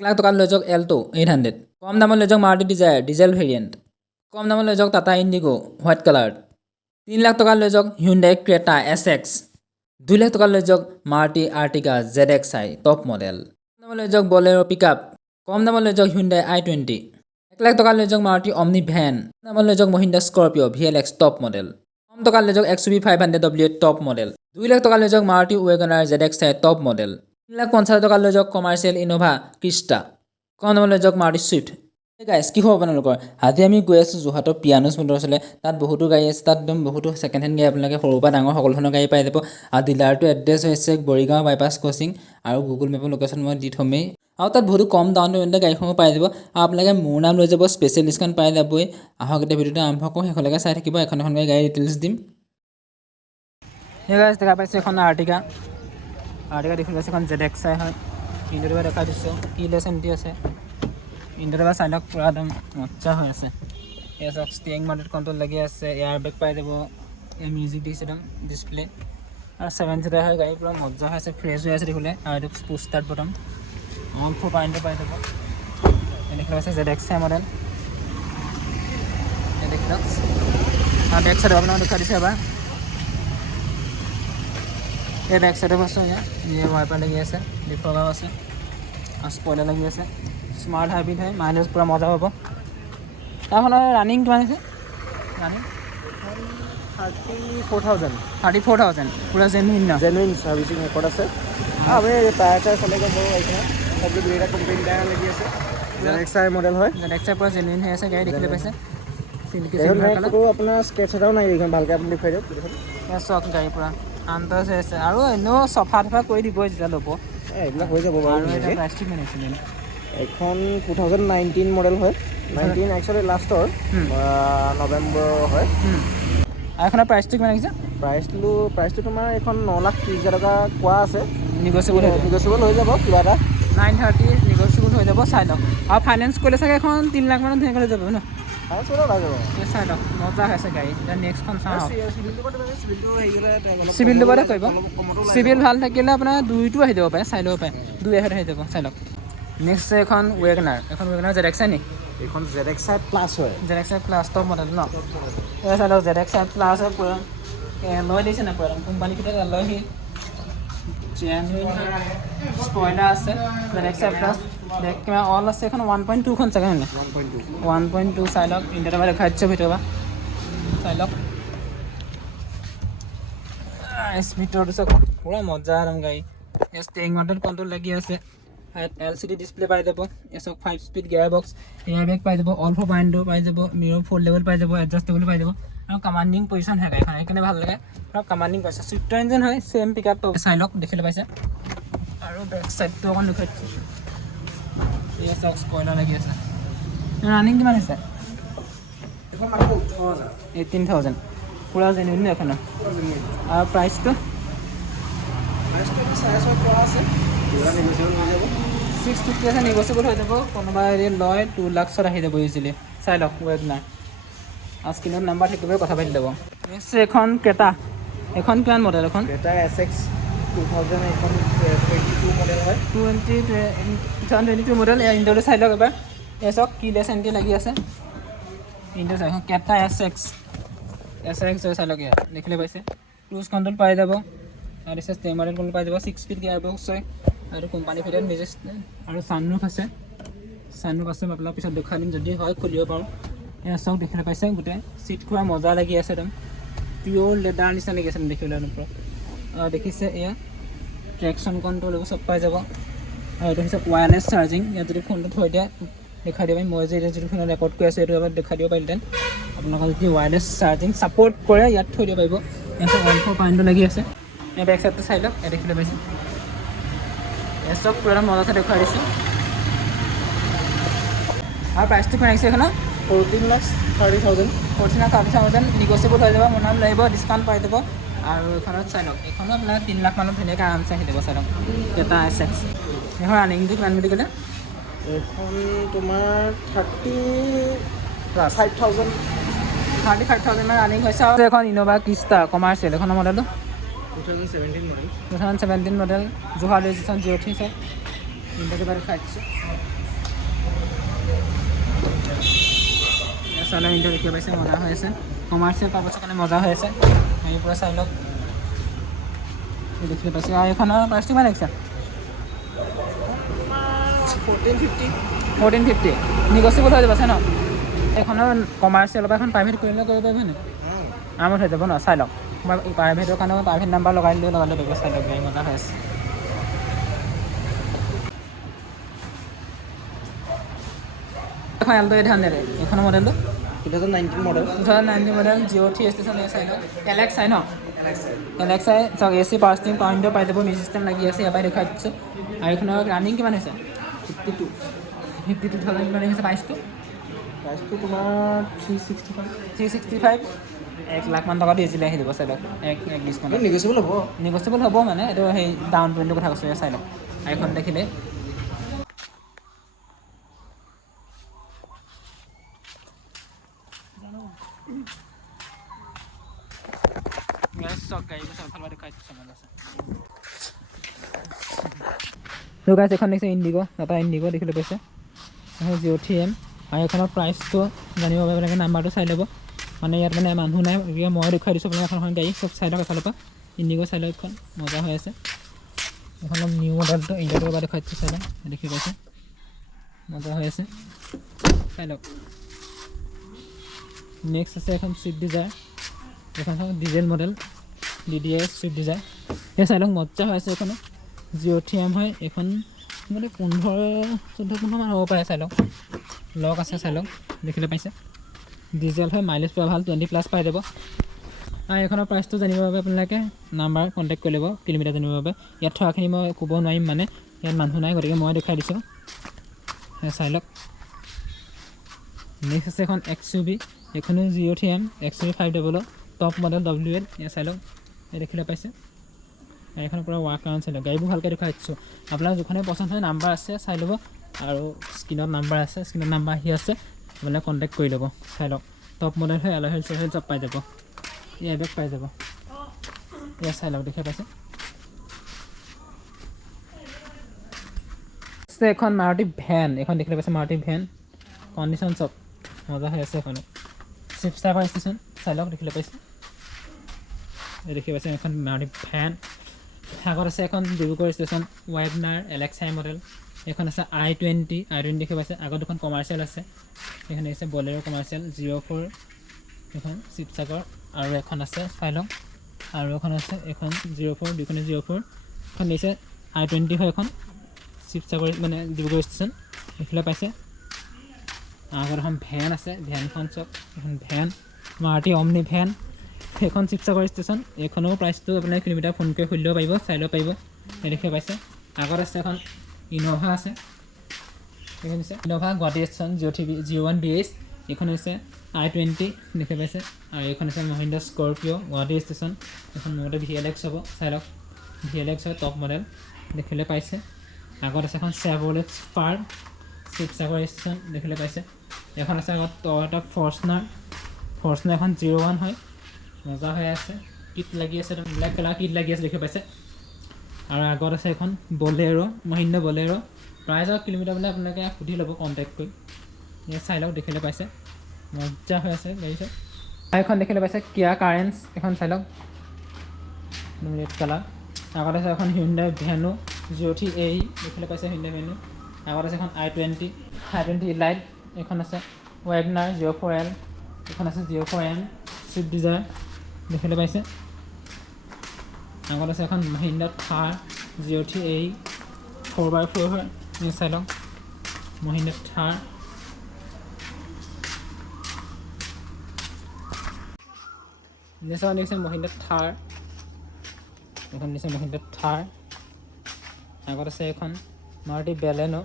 1 লাখ টকাত লৈ যাওক এল্টো 800 কম দামত লৈ যাওক মাৰুতি ডিজায়াৰ ডিজেল ভেৰিয়েণ্ট কম দামত লৈ যাওক টাটা ইণ্ডিগো হোৱাইট কালাৰ 3 লাখ টকাত লৈ যাওক হিউণ্ডাই ক্ৰেটা এছএক্স 2 লাখ টকাত লৈ যাওক Maruti Ertiga ZXi top model কম দামত লৈ যাওক বলেৰো পিকআপ কম দামত লৈ যাওক হিউণ্ডাই i20 1 লাখ টকাত লৈ যাওক মাৰুতি অমনি ভেন কম দামত লৈ যাওক Mahindra Scorpio VLX top model কম টকাত লৈ যাওক XUV 500W top model 2 lakh টকাত লৈ যাওক Maruti Wagon R ZXi top model 3 lakh 50 টকাত লৈ যাওক কমাৰ্চিয়েল ইনোভা ক্ৰিষ্টা কম দামত লৈ যাওক মাৰুতি ছুইফ্ট গাইছ কি খবৰ আপোনালোকৰ আজি আমি গৈ আছোঁ যোৰহাটৰ পিয়ানোছ মটৰ্ছলৈ তাত বহুতো গাড়ী আছে তাত একদম বহুতো ছেকেণ্ড হেণ্ড গাড়ী আপোনালোকে সৰুৰ পৰা ডাঙৰ সকলো ধৰণৰ গাড়ী পাই যাব আৰু ডিলাৰটো এড্ৰেছ হৈছে বৰিগাঁও বাইপাছ ক্ৰছিং আৰু গুগল মেপৰ লোকেশ্যন মই দি থমেই আৰু তাত বহুতো কম ডাউন পে'মেণ্টৰ গাড়ীসমূহ পাই যাব আৰু আপোনালোকে মোৰ নাম লৈ যাব স্পেচিয়েল ডিছকাউণ্ট পাই যাবই আহক এতিয়া ভিডিঅ'টো আৰম্ভ কৰোঁ শেষলৈকে চাই থাকিব এখন গাড়ী ডিটেইলছ দিম সেই গাইছ দেখা পাইছে এখন আৰ্টিকা দেখি পাইছে এখন ZXi হয় ইণ্ডিয়াৰ দেখা দিছোঁ কিলেছ এণ্টি আছে ইণ্ডিয়াৰ চাই লওক পুৰা একদম মজা হৈ আছে এয়া চাওক ষ্টিয়াৰিং মাউণ্টেড কণ্ট্ৰল লাগি আছে এয়াৰ বেগ পাই যাব এয়া মিউজিক দিছে একদম ডিছপ্লে আৰু 7 ছিটাৰ হয় গাড়ী পুৰা মজা হৈ আছে ফ্ৰেছ হৈ আছে দেখিবলৈ আৰু এইটো পুছ ষ্টাৰ্ট বটম অল 4 পইণ্টে পাই যাব এনেকৈ আছে ZXi মডেল দেখি লওক আৰু বেক চাইড আপোনাক দেখা দিছে এবাৰ এই বেক চাইডৰ বস্তু ইয়াৰ ৱাইপাৰ লাগি আছে ডিফগাও আছে আৰু স্পইলাৰ লাগি আছে স্মাৰ্ট হাইব্ৰিড হয় মাইলেজ পূৰা মজা পাব তাৰফালে ৰানিং কিমান আছে ৰানিং 34,000 পূৰা জেনুইন সাৰ্ভিচিং ৰেকৰ্ড আছে আমি টায়াৰ চালে গম পাব এইখন সবটো দুইটা কোম্পানী টায়াৰ লাগি আছে ZXi মডেল হয় ZXi পূৰা জেনুইন হৈ আছে গাড়ী দেখিলে পাইছে আপোনাৰ স্কেচ এটাও নাই এইখন ভালকৈ আপুনি দেখুৱাই দিয়ক চক গাড়ী পূৰা আনটাচ হৈ আছে আৰু এনেও চফা কৰি দিব যেতিয়া ল'ব এইবিলাক হৈ যাব বাৰু আৰু এটা প্লাষ্টিক মেনেজমেণ্ট এইখন 2019 মডেল হয় 19 একচুৱেলি লাষ্টৰ নৱেম্বৰ হয় আৰু এইখনৰ প্ৰাইচটো কিমান আহিছে প্ৰাইচটো তোমাৰ এইখন 9,30,000 টকা কোৱা আছে নিগচিয়েবল হৈ যাব কিবা এটা 930 নিগচিয়েবল হৈ যাব চাই লওক আৰু ফাইনেন্স কৰিলে চাগে এখন 3 লাখ মানত ধুনীয়াকৈ হৈ যাব ন চাই লওক মজা হৈছে গাড়ী এতিয়া নেক্সটখন চাওঁ চিভিলটো বাৰু কৰিব চিভিল ভাল থাকিলে আপোনাৰ 2টো আহি যাব পাৰে চাই ল'ব পাৰে 2 আহি যাব চাই লওক নেক্সট এখন ৱেগনাৰ ZXi নি এইখন ZXi প্লাছ হয় ZXi প্লাছ টপ মডেল ন চাই লওক ZXi প্লাছ হয় পূৰা লৈ দিছে না পূৰা কোম্পানী ভিতৰত লৈ সি জেনুইন স্পইলাৰ আছে ZXi plus back camera all আছে এখন 1.2খন চাগে হয় 1.2 চাই লওক ইণ্টাৰনেট পৰা দেখাই দিছোঁ ভিতৰৰ পৰা চাই লওক ভিতৰটো চাওক পূৰা মজা একদম গাড়ী ষ্টিয়াৰিং মাউণ্টেড কণ্ট্ৰল লাগি আছে LCD ডিছপ্লে পাই যাব এছক 5 স্পীড গিয়াৰ বক্স এয়াৰ বেগ পাই যাব অল 4 পইণ্টটো পাই যাব মিৰৰ ফ'ল্ডেবল পাই যাব এডজাষ্টেবল পাই যাব আৰু কমাণ্ডিং পজিশ্যন হয় গাড়ীখন সেইকাৰণে ভাল লাগে আৰু কমাণ্ডিং পইচা ছুইফ্টৰ ইঞ্জিন হয় চেম পিক আপ চাই লওক দেখিলে পাইছে আৰু বেক চাইডটো অকণ দেখুৱাই দিছোঁ এয়া চাওক স্পইলাৰ লাগি আছে ৰানিং কিমান হৈছে 18,000 পূৰা জেনুইন এখনৰ আৰু প্ৰাইচটো 650 আছে নিগচিয়েবল হৈ যাব কোনোবা হেৰি লয় 2 লাখ আহি যাব ইজিলি চাই লওক ৱেগনাৰ আৰু স্ক্ৰীনত নাম্বাৰ থাকিবই কথা পাতি ল'ব নেক্সট এখন ক্ৰেটা এখন কিমান মডেল এখন ক্ৰেটা SX 2000 এখন 22 মডেল হয় 2022 মডেল এয়া ইণ্ডিয়াটো চাই লওক এবাৰ এয়া চাওক কিলেছ এণ্টি লাগি আছে ইণ্ডিয়া চাই এখন ক্ৰেটা SX চাই লওক ইয়াত দেখিলে পাইছে ক্ৰুজ কণ্ট্ৰল পাই যাব আৰু ষ্টেয়াৰিং মডেল কণ্ট্ৰল পাই যাব 6 স্পীড গিয়াৰ বক্স হয় আৰু কোম্পানীৰ ভিতৰত নিজে আৰু ছানৰুফ আছে আপোনাক পিছত দেখুৱাই দিম যদি হয় খুলিব পাৰোঁ এয়া চাওক দেখিলে পাইছে গোটেই চিট খোৱা মজা লাগি আছে একদম পিয়'ৰ লেডাৰ নিচিনা লাগি আছে দেখিবলৈ একদম পৰা দেখিছে এয়া ট্ৰেকশ্যন কণ্ট্ৰল এইবোৰ চব পাই যাব আৰু এইটো হৈছে ৱায়াৰলেছ চাৰ্জিং ইয়াত যদি ফোনটো থৈ দিয়া দেখাই দিব পাৰিম মই যে এতিয়া যিটো ফোনত ৰেকৰ্ড কৰি আছোঁ এইটো এবাৰ দেখাই দিব পাৰিলেহেঁতেন আপোনালোকে যদি ৱায়াৰলেছ চাৰ্জিং ছাপৰ্ট কৰে ইয়াত থৈ দিব পাৰিব ইয়াত অল 4 পইণ্টটো লাগি আছে এই বেক চাইডটো চাই লওক ইয়াত দেখিলে পাইছে এই চব পূৰা মজাতে দেখুৱাই দিছোঁ আৰু প্ৰাইচটো কিমান আহিছে এইখনৰ 14,30,000 নিগচিয়েবল হৈ যাব মোৰ নাম লাগিব ডিছকাউণ্ট পাই যাব আৰু এইখনত চাই লওক এইখনো আপোনাৰ 3 লাখ মানত ধুনীয়াকৈ আৰামছে আহি যাব চাই লওক এটা SX এইখন ৰানিংটো কিমান বুলি ক'লে এইখন তোমাৰ 35,000 মান ৰানিং হৈছে আৰু এখন ইন'ভা ক্ৰিষ্টা কমাৰ্চিয়েল এইখনৰ মডেলটো 2017 মডেল 2017 মডেল যোৰহাট ৰেজিষ্ট্ৰেশ্যন 03 চাই ইণ্ডিয়াটো বাৰু খাই দিছোঁ চাইলক ইণ্ডিয়া দেখিব পাইছে মজা হৈ আছে কমাৰ্চিয়েল পাৰ্পছৰ কাৰণে মজা হৈ আছে এই পৰা চাইলক দেখিব পাইছে আৰু এইখনৰ প্ৰাইচটো কিমান লাগিছে 1450 নিগচিয়েবল হৈ যাব আছে ন এইখনৰ কমাৰ্চিয়েলৰ পৰা এখন প্ৰাইভেট কৰিলে কৰিব পাৰিব নি আৰামত হৈ যাব ন চাই লওক মই প্ৰাইভেটৰ কাৰণে প্ৰাইভেট নাম্বাৰ লগাই দিলেও লগালে পাৰিব চাই লওক গাড়ী মজা হৈ আছে এখন এল্টো 800 এইখনৰ মডেলটো 2019 মডেল 2019 মডেল জিঅ' 3 ষ্টেচন এই চাই লওক এলেক্স আই ন এলেক্স আই চাওক এ চি পাৱাৰ ষ্টিং কাউণ্টাৰ পাই যাব মিউজিক চিষ্টেম লাগি আছে এবাৰ দেখুৱাই দিছোঁ আৰু এইখনৰ ৰানিং কিমান হৈছে 52,000 কিমান হৈছে প্ৰাইচটো তোমাৰ 365 1 লাখ মান টকা দি ইজিলি আহি দিব চাই লওক এক ডিছকাউণ্ট নিগচিয়েবল হ'ব নিগচিয়েবল হ'ব মানে এইটো সেই ডাউন পে'মেণ্টৰ কথা কৈছোঁ চাই লওক এইখন দেখিলে গাইছ এখন দেখিছে ইণ্ডিগ' টাটা ইণ্ডিগ' দেখিবলৈ পাইছে জিঅ' 3M আৰু এইখনৰ প্ৰাইচটো জানিব পাৰিব নাম্বাৰটো চাই ল'ব মানে ইয়াত মানে মানুহ নাই গতিকে মই দেখুৱাই দিছোঁ আপোনালোকে এখন গাড়ী চব চাই লওক এফালৰ পৰা ইণ্ডিগ' চাই লওক এখন মজা হৈ আছে এইখনৰ নিউ মডেলটো ইণ্ডিয়াটোৰ পৰা দেখুৱাই দিছোঁ চাই লওক দেখি পাইছে মজা হৈ আছে চাই লওক নেক্সট আছে এখন ছুইফ্ট ডিজায়াৰ এইখন diesel model DDS Swift Dzire এই চাই লওক মজা হৈ আছে এইখনো জিঅ' 3M হয় এইখন মানে 15-14 মান হ'ব পাৰে চাই লওক লক আছে চাই লওক দেখিলে পাইছে ডিজেল হয় মাইলেজ পোৱা ভাল 20+ পাই যাব আৰু এইখনৰ প্ৰাইচটো জানিবৰ বাবে আপোনালোকে নাম্বাৰ কণ্টেক্ট কৰি ল'ব কিলোমিটাৰ জানিবৰ বাবে ইয়াত থকাখিনি মই ক'ব নোৱাৰিম মানে ইয়াত মানুহ নাই গতিকে মই দেখুৱাই দিছোঁ চাই লওক নেক্সট আছে এখন XUV এইখনো জিঅ' 3M XUV 500 top model WL এয়া চাই লওক এই দেখিলে পাইছে এইখনৰ পৰা ৱাৰ্ক কাৰণ চাই লওক গাড়ীবোৰ ভালকৈ দেখুৱাই দিছোঁ আপোনাৰ যিখনে পচন্দ হয় নাম্বাৰ আছে চাই ল'ব আৰু স্ক্ৰীণত নাম্বাৰ আছে স্ক্ৰীণত নাম্বাৰ আহি আছে আপোনালোকে কণ্টেক্ট কৰি ল'ব চাই লওক টপ মডেল হয় এল'হেল চেল'হেল চব পাই যাব এয়াৰবেগ পাই যাব এয়া চাই লওক দেখি পাইছে এখন মাৰুতি ভেন এইখন দেখিলে পাইছে মাৰুতি ভেন কণ্ডিশ্যন চব মজা হৈ আছে এখনো শিৱসাগৰ ষ্টেচন চাই লওক দেখিলে পাইছে দেখি পাইছে এখন মাৰুতি ভেন আগত আছে এখন Dibrugarh station Wagon R LXi model এইখন আছে I20 দেখি পাইছে আগত দুখন কমাৰ্চিয়েল আছে এইখন আছে বলেৰো কমাৰ্চিয়েল 04 এইখন শিৱসাগৰ আৰু এখন আছে চাই লওক আৰু এখন আছে এইখন 04 দুইখনে 04 এখন দিছে I20 হয় এখন শিৱসাগৰ মানে ডিব্ৰুগড় ষ্টেচন দেখিলে পাইছে আগত এখন ভেন আছে ভেনখন চব এখন ভেন মাৰুতি অমনি ভেন এইখন শিৱসাগৰ ষ্টেচন এইখনৰ প্ৰাইচটো আপোনাৰ কিলোমিটাৰ ফোন কৰি সুধিব পাৰিব চাই ল'ব পাৰিব এই দেখিব পাইছে আগত আছে এখন ইন'ভা আছে এইখন হৈছে Innova Guwahati station Jio' 01BH এইখন হৈছে I20 দেখিব পাইছে আৰু এইখন হৈছে মহিন্দ্ৰা স্কৰপিঅ' গুৱাহাটী ষ্টেচন এইখন মোৰতে VLX হ'ব চাই লওক VLX হয় টপ মডেল দেখিলে পাইছে আগত আছে এখন চেভৰলেট স্পাৰ্ক শিৱসাগৰ ষ্টেচন দেখিলে পাইছে এখন আছে আগত টয়টা ফৰ্চনাৰ এখন 01 হয় মজা হৈ আছে কিট লাগি আছে ব্লেক কালাৰ কিট লাগি আছে দেখি পাইছে আৰু আগত আছে এখন বলেৰো মহিন্দ্ৰা বলেৰো প্ৰাইচ আৰু কিলোমিটাৰ বোলে আপোনালোকে সুধি ল'ব কণ্টেক্ট কৰি ইয়াত চাই লওক দেখিলে পাইছে মজা হৈ আছে গাড়ী চব আৰু এখন দেখিলে পাইছে কিয়া কাৰেন্স এখন চাই লওক ৰেড কালাৰ আগত আছে এখন হিউণ্ডাই ভেনু 03AE দেখিলে পাইছে হিউণ্ডাই ভেনু আগত আছে এখন I20 ইলাইট এইখন আছে ৱেগনাৰ 04L এইখন আছে 04M ছুইফ্ট ডিজায়াৰ দেখিলে পাইছে আগত আছে এখন মহিন্দ্ৰা থাৰ 03AE 4x4 হয় চাই লওক মহিন্দ্ৰা থাৰ নিশ্চয় মহিন্দ্ৰা থাৰ এখন নিশ্চয় মহিন্দ্ৰা থাৰ আগত আছে এখন মাৰুতি বেলেনো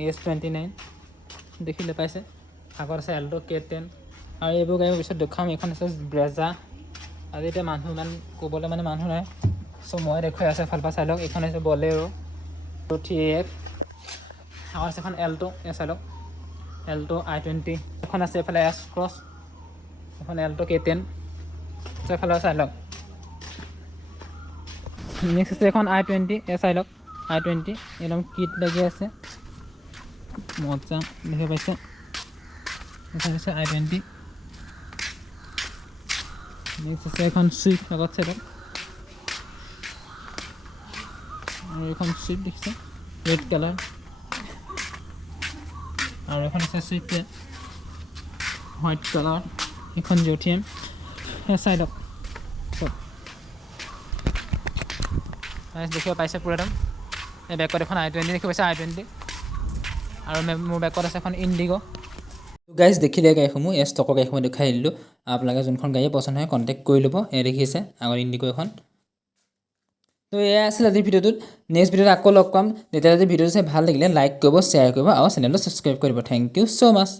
AS29 দেখিলে পাইছে আগত আছে এল্টো K10 আৰু এইবোৰ গাড়ীৰ পিছত দেখুৱাম এইখন আছে ব্ৰেজা আজি এতিয়া মানুহ ইমান ক'বলৈ মানে মানুহ নাই চ' মই দেখুৱাই আছে এফালৰ পৰা চাই লওক এইখন হৈছে বলেৰো 3AF আগত আছে এখন এল্টো চাই লওক এল্টো I20 এখন আছে এইফালে S ক্ৰছ এখন এল্টো K10 এফালে চাই লওক নেক্সট আছে এখন I20 চাই লওক i20 একদম কিট লাগি আছে মজা দেখে পাইছে এটা হচ্ছে i20 নেক্সট আছে এখন সুইফট লগত আছে আর এখন সুইফট দেখছে রেড কালার আর এখন আছে সুইফট হোয়াইট কালার এখন জটিএম সাইড আপ সব দেখিব পাইছে পুৰা একদম এই বেকত এখন i20 দেখি পাইছে i20 আৰু মোৰ বেকত আছে এখন ইণ্ডিগো গাইজ দেখিলে গাড়ীসমূহ এই ষ্টকৰ গাড়ীসমূহ দেখাই দিলোঁ আপোনালোকে যোনখন গাড়ী পচন্দ হয় কণ্টেক্ট কৰি ল'ব এই দেখিছে আগৰ ইণ্ডিগো এখন তো এয়া আছিল আজিৰ ভিডিঅ'টোত নেক্সট ভিডিঅ'ত আকৌ লগ পাম তেতিয়াহ'লে ভিডিঅ'টো চাই ভাল লাগিলে লাইক কৰিব শ্বেয়াৰ কৰিব আৰু চেনেলটো ছাবস্ক্ৰাইব কৰিব থেংক ইউ ছ' মাছ